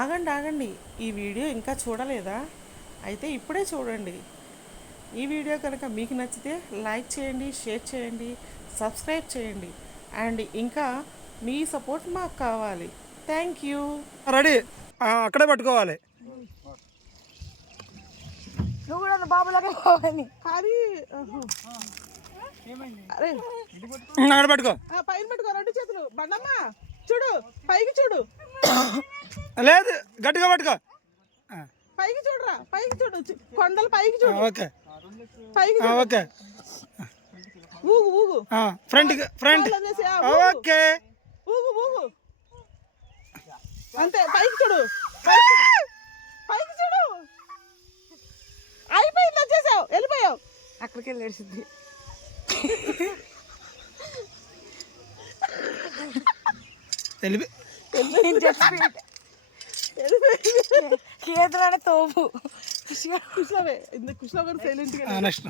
ఆగండి ఆగండి, ఈ వీడియో ఇంకా చూడలేదా? అయితే ఇప్పుడే చూడండి. ఈ వీడియో కనుక మీకు నచ్చితే లైక్ చేయండి, షేర్ చేయండి, సబ్స్క్రైబ్ చేయండి. అండ్ ఇంకా మీ సపోర్ట్ మాకు కావాలి. Thank you. రెడీ. అక్కడే పట్టుకోవాలి. నువ్వు కూడా బాబులాగే పోవాలి. అది అరే అక్కడ పట్టుకో. పైన పెట్టుకో, రెండు చేతులు. బండమ్మ చూడు, పైకి చూడు, లేదు గట్టిగా పట్టుకో. పైకి చూడరా, పైకి చూడు, కొండలు పైకి చూడు. ఓకే పైకి ఓకే. ఊగు ఊగు, ఫ్రంట్ ఫ్రంట్. ఓకే ఊగు ఊగు, అంతే. పైకి చూడు, పైకి చూడు. అయిపోయింది, వచ్చేసావు, వెళ్ళిపోయావు. అక్కడికి వెళ్ళి ఏడుస్తుంది. కేంద్రాన్ని తోపు కుషలవే, ఇంత కుషలవ సైలెంట్ గా. నెక్స్ట్